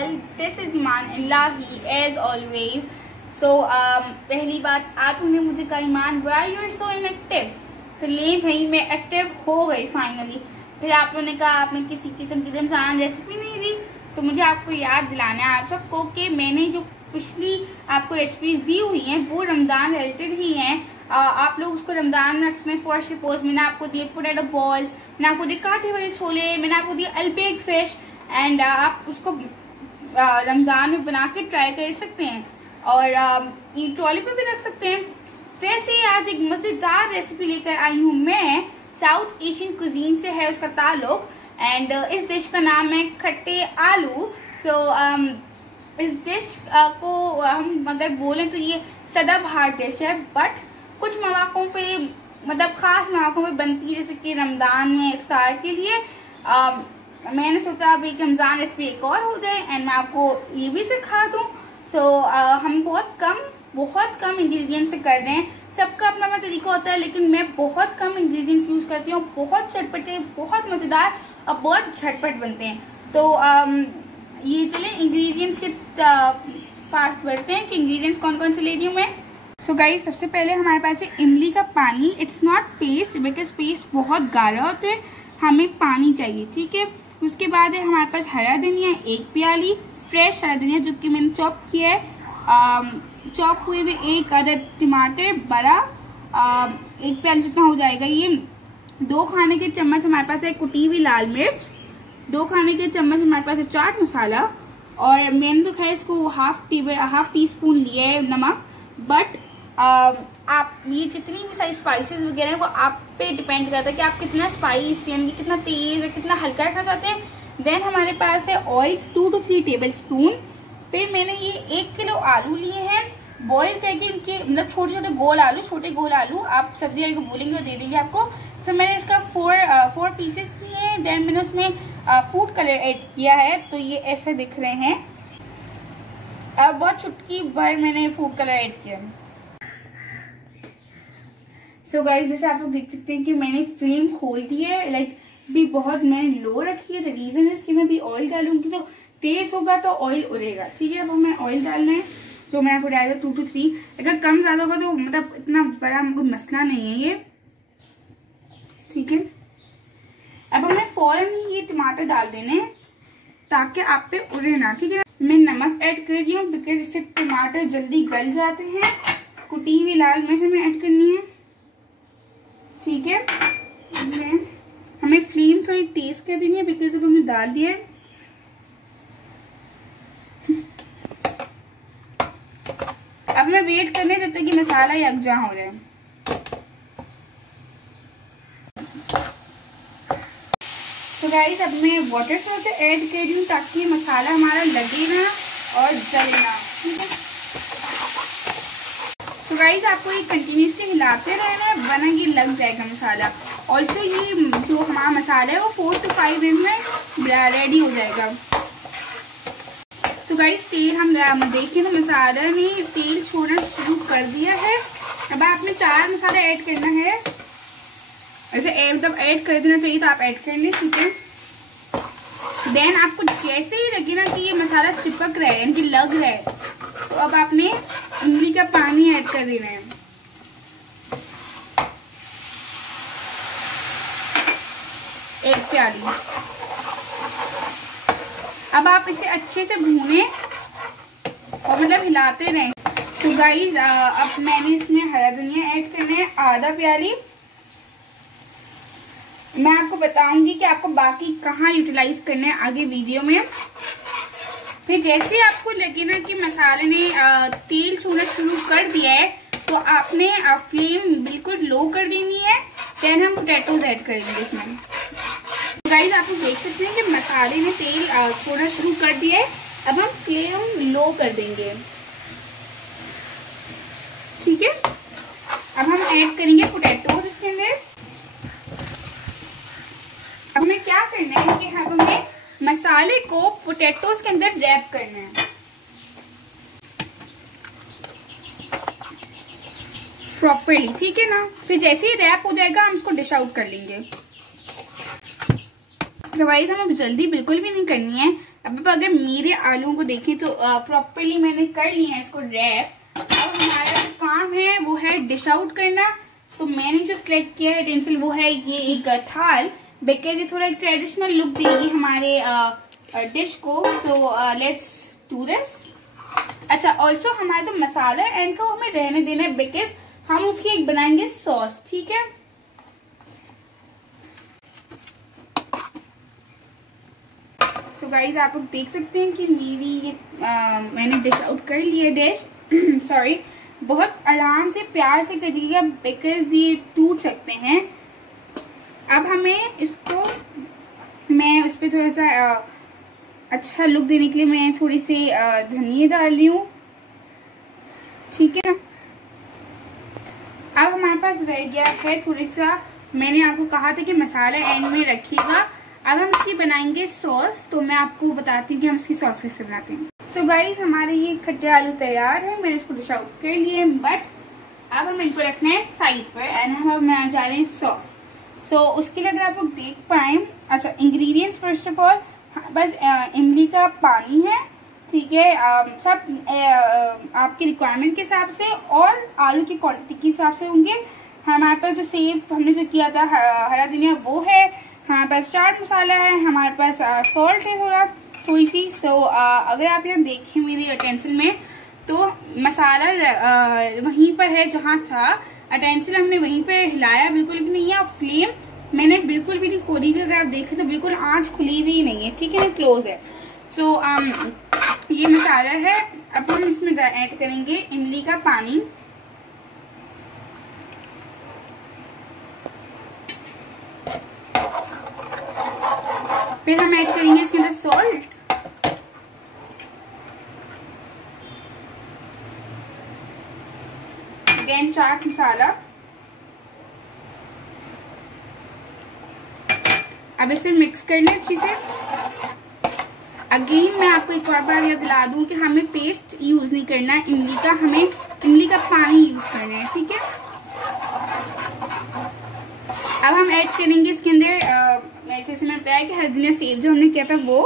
all, this is Iman Illahi as always. So पहली बात आपने मुझे कहा ईमान why you are so inactive, तो ले भाई मैं एक्टिव हो गई फाइनली। फिर आप लोगों ने कहा आपने किसी किस्म की रमजान रेसिपी नहीं दी, तो मुझे आपको याद दिलाना है आप सबको कि मैंने जो पिछली आपको रेसिपीज दी हुई हैं वो रमजान रिलेटेड ही हैं। आप लोग उसको रमजान में फॉर सपोज मैंने आपको दिए पोटैटो बॉल्स, मैंने आपको दिए काटे हुए छोले, मैंने आपको दिए अलबेग फिश, एंड आप उसको रमजान में बना के ट्राई कर सकते हैं और ये ट्रॉली पे भी रख सकते हैं। वैसे ही आज एक मजेदार रेसिपी लेकर आई हूँ मैं, साउथ एशियन कुजीन से है उसका ताल्लुक, एंड इस डिश का नाम है खट्टे आलू। सो इस डिश को हम अगर बोलें तो ये सदाबहार डिश है, बट कुछ मौकों पे मतलब खास मौकों पे बनती है, जैसे कि रमजान में इफ्तार के लिए। मैंने सोचा अभी कि रमजान रेसिपी एक और हो जाए एंड मैं आपको ये भी सिखा दूं। सो हम बहुत कम इंग्रेडिएंट्स से कर रहे हैं, सबका अपना अपना तरीका होता है, लेकिन मैं बहुत कम इंग्रेडिएंट्स यूज करती हूँ, बहुत चटपटे, बहुत मजेदार और बहुत झटपट बनते हैं। तो ये चले इंग्रेडिएंट्स के पास बढ़ते हैं कि इंग्रेडिएंट्स कौन कौन से ले रही हूँ मैं। सो गाइस, सबसे पहले हमारे पास है इमली का पानी। It's not paste, because paste बहुत गाढ़ा होता है, हमें पानी चाहिए, ठीक है। उसके बाद है हमारे पास हरा धनिया 1 प्याली, फ्रेश हरा धनिया जो कि मैंने चॉप किया है। चॉप हुए हुए 1 अदद टमाटर बड़ा, 1 प्याली जितना हो जाएगा ये। 2 खाने के चम्मच हमारे पास है कुटी हुई लाल मिर्च, 2 खाने के चम्मच हमारे पास है चाट मसाला, और मैंने तो खैर इसको हाफ टी स्पून लिया है नमक। बट आप ये जितनी भी स्पाइसेस वगैरह है वो आप पे डिपेंड करता है कि आप कितना स्पाइस यानी कितना तेज और कितना हल्का रखना चाहते हैं। देन हमारे पास है ऑयल 2 to 3 टेबल स्पून। फिर मैंने ये 1 किलो आलू लिए हैं बॉईल करके, इनके मतलब छोटे छोटे गोल आलू आप सब्जी वाले को बोलेंगे और दे देंगे आपको। फिर मैंने इसका 4 पीसेस किए हैं। देन मैंने उसमें फूड कलर ऐड किया है, तो ये ऐसे दिख रहे हैं। अब बहुत चुटकी भर मैंने फूड कलर ऐड किया। सो गाइस, जैसे आप लोग देख सकते हैं कि मैंने फ्लेम खोल दी है, लाइक भी बहुत मैंने लो रखी है। द रीजन है कि मैं भी ऑयल डालूंगी तो तेज होगा तो ऑयल उड़ेगा, ठीक है। अब हमें ऑयल डालना है जो मैं आपको डाला 2 to 3। अगर कम ज्यादा होगा तो मतलब इतना बड़ा कोई मसला नहीं है ये, ठीक है। अब हमें फौरन ही ये टमाटर डाल देने हैं ताकि आप पे उड़े ना, ठीक है। मैं नमक ऐड कर रही हूँ बिकॉज इससे टमाटर जल्दी गल जाते हैं। कुटी हुई लाल मिर्च हमें ऐड करनी है, ठीक है। हमें फ्लेम थोड़ी तेज कर देनी है बिकॉज अब हमने डाल दिया है। अब मैं वेट करने जब तक कि मसाला यकजा हो जाए। तो गाइस, अब मैं वाटर थोड़ा सा ऐड कर रही हूँ ताकि मसाला हमारा लगे ना और जले ना, ठीक है। तो गाइस, आपको ये कंटिन्यूसली हिलाते रहना है वरना ये लग जाएगा मसाला। ऑल्सो ये जो हमारा मसाला है वो 4 to 5 मिनट में रेडी हो जाएगा। तो गाइस, तेल हम देखिए ना मसाला ने तेल छोड़ना शुरू कर दिया है। अब आपने 4 मसाला ऐड करना है, ऐसे मतलब ऐड कर देना चाहिए तो आप ऐड कर लें, ठीक है। देन आपको जैसे ही लगे ना कि ये मसाला चिपक रहा है यानी लग रहा है, तो अब आपने इमली का पानी ऐड कर देना है। एक प्याली। अब आप इसे अच्छे से भूनें और मतलब हिलाते रहें। तो गाइस, अब मैंने इसमें हरा धनिया ऐड करना है आधा प्याली। मैं आपको बताऊंगी कि आपको बाकी कहाँ यूटिलाइज करना है आगे वीडियो में। फिर जैसे आपको लगे ना कि मसाले ने तेल छोड़ना शुरू कर दिया है तो आपने फ्लेम बिल्कुल लो कर देनी है। देन हम पोटैटोज ऐड करेंगे इसमें। गाइस, आप लोग देख सकते हैं कि मसाले ने तेल छोड़ना शुरू कर दिया है। अब हम फ्लेम लो कर देंगे, ठीक है। अब हम ऐड करेंगे पोटैटोज इसके अंदर। अब हमें क्या करना है कि हमें मसाले को पोटैटोज के अंदर रैप करना है प्रॉपरली, ठीक है ना। फिर जैसे ही रैप हो जाएगा हम इसको डिश आउट कर लेंगे। तो गाइस, हमें जल्दी बिल्कुल भी नहीं करनी है। अब अगर मेरे आलूओं को देखें तो प्रॉपरली मैंने कर लिया है इसको रैप। अब हमारा जो काम है वो है डिश आउट करना। तो मैंने जो सिलेक्ट किया है यूटेंसिल वो है ये एक थाल, बिकॉज ये थोड़ा एक ट्रेडिशनल लुक देगी हमारे डिश को। So let's do this. अच्छा, ऑल्सो हमारा जो मसाला है इनको हमें रहने देना है, बिकॉज हम उसकी एक बनाएंगे सॉस, ठीक है। सो गाइज आप लोग देख सकते हैं कि मेरी ये मैंने डिश आउट कर ली है डिश। सॉरी, बहुत आराम से प्यार से करिएगा बिकॉज ये टूट सकते हैं। अब हमें इसको, मैं उस पर थोड़ा सा अच्छा लुक देने के लिए मैं थोड़ी सी धनिया डाल रही हूँ, ठीक है ना। अब हमारे पास रह गया है थोड़ी सा, मैंने आपको कहा था कि मसाला एंड में रखिएगा। अब हम इसकी बनाएंगे सॉस, तो मैं आपको बताती हूँ कि हम इसकी सॉस कैसे बनाते हैं। सो गाइस हमारे ये खट्टे आलू तैयार है, मैंने इसको डिश आउट कर लिए, बट अब हम इनको रखना है साइड पर एंड हम बनाने जा रहे हैं सॉस। सो उसके लिए अगर आप लोग देख पाए, अच्छा इंग्रेडिएंट्स फर्स्ट ऑफ ऑल बस इमली का पानी है, ठीक है। सब आपकी रिक्वायरमेंट के हिसाब से और आलू की क्वांटिटी के हिसाब से होंगे। हमारे पास जो सेव हमने जो किया था हरा धनिया वो है, हमारे पास चाट मसाला है, हमारे पास सॉल्ट है थोड़ी सी। सो अगर आप यहाँ देखें मेरे यूटेंसिल में तो मसाला वहीं पर है जहाँ था, यूटेंसिल हमने वहीं पर हिलाया बिल्कुल भी नहीं है। फ्लेम मैंने बिल्कुल भी नहीं खोली हुई, अगर आप देखें तो बिल्कुल आंच खुली हुई नहीं है, ठीक है ना, क्लोज है। सो ये मसाला है। अब हम इसमें ऐड करेंगे इमली का पानी, फिर हम ऐड करेंगे इसके अंदर सॉल्ट, देन चाट मसाला। अब इसे मिक्स करना अच्छी से। अगेन मैं आपको एक और बार याद दिला दूं कि हमें पेस्ट यूज नहीं करना है इमली का, हमें इमली का पानी यूज करना है, ठीक है। अब हम ऐड करेंगे इसके अंदर जैसे मैंने बताया कि हरा धनिया सेव जो हमने किया था वो,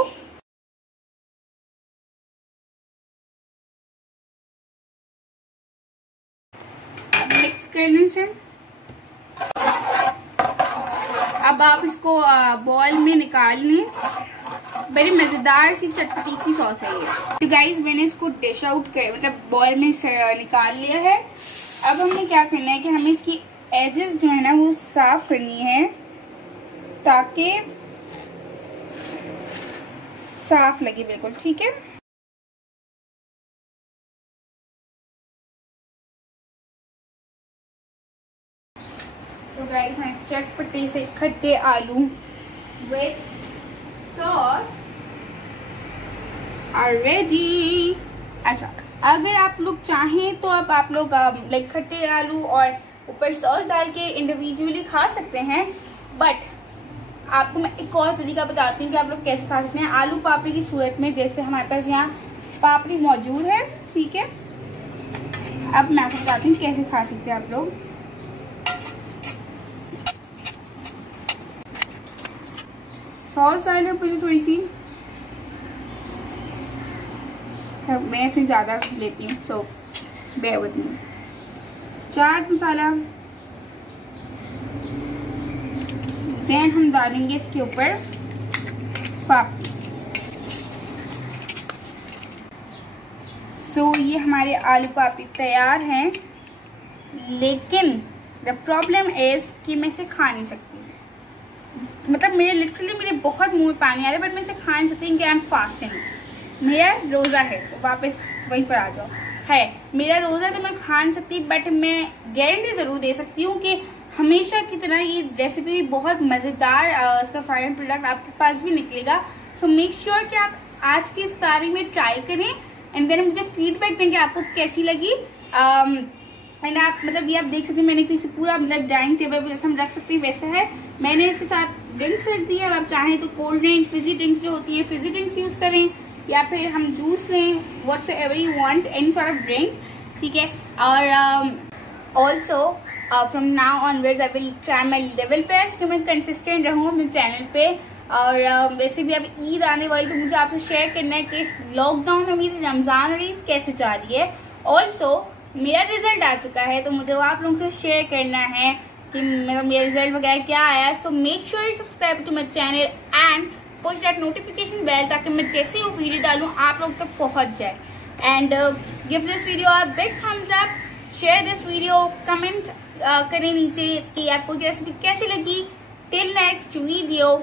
मिक्स करने से। अब आप इसको बॉल में निकाल लें। बड़ी मजेदार सी चटपटी सी सॉस है ये। तो गाइज मैंने इसको डिश आउट कर मतलब बॉल में से निकाल लिया है। अब हमें क्या करना है कि हमें इसकी एजेस जो है ना वो साफ करनी है ताकि साफ लगे बिल्कुल, ठीक है। तो गाइस मैं चटपटे से खट्टे आलू विद सॉस आर रेडी। अच्छा, अगर आप लोग चाहें तो अब आप लोग लाइक खट्टे आलू और ऊपर सॉस डाल के इंडिविजुअली खा सकते हैं, बट आपको मैं एक और तरीका बताती हूँ कि आप लोग कैसे खा सकते हैं आलू पापड़ी की सूरत में। जैसे हमारे पास यहाँ पापड़ी मौजूद है, ठीक है। अब मैं आपको बताती हूँ कैसे खा सकते हैं आप लोग। सॉस डाले ऊपर से थोड़ी सी, मैं इसमें ज्यादा लेती हूँ, so bear with me. Chaat masala, then हम डालेंगे इसके ऊपर पापड़ी। सो ये हमारे आलू पापड़ी तैयार हैं, लेकिन द प्रॉब्लम इज कि मैं इसे खा नहीं सकती। मतलब मेरे बहुत मुंह में पानी आ रहा है, बट मैं इसे खा नहीं सकती कि आई एम फास्टिंग, मेरा रोजा है। तो वापस वहीं पर आ जाओ, है मेरा रोजा तो मैं खा नहीं सकती, बट मैं गारंटी जरूर दे सकती हूँ कि हमेशा की तरह ये रेसिपी बहुत मजेदार इसका फाइनल प्रोडक्ट आपके पास भी निकलेगा। सो मेक श्योर कि आप आज की इफ्तारी में ट्राई करें एंड देन मुझे फीडबैक देंगे आपको कैसी लगी। एंड आप मतलब ये आप देख सकते हैं मैंने पूरा मतलब डाइनिंग टेबल पर जैसे हम रख सकते हैं वैसा है। मैंने इसके साथ ड्रिंक्स रख दी है, और आप चाहें तो कोल्ड ड्रिंक, फिजी ड्रिंक्स जो होती है फिजी ड्रिंक्स यूज करें, या फिर हम जूस लें, what's ever you want, any sort of drink, ठीक है। और also from now onwards I will try my level best कि मैं कंसिस्टेंट रहूँ अपने चैनल पे। और वैसे भी अब ईद आने वाली, तो मुझे आपसे शेयर करना है कि इस लॉकडाउन में मेरी रमजान और ईद कैसे जा रही है। ऑल्सो मेरा रिजल्ट आ चुका है, तो मुझे आप लोगों से शेयर करना है कि मेरा रिजल्ट वगैरह क्या आया। So make sure you subscribe to my channel and push that notification bell, ताकि मैं जैसे ही वो वीडियो डालूं आप लोग तक पहुंच जाए। And give this video a big thumbs up, share this video, comment करें नीचे कि आपको रेसिपी कैसी लगी। टिल नेक्स्ट वीडियो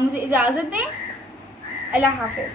मुझे इजाजत दें। अल्लाह हाफिज।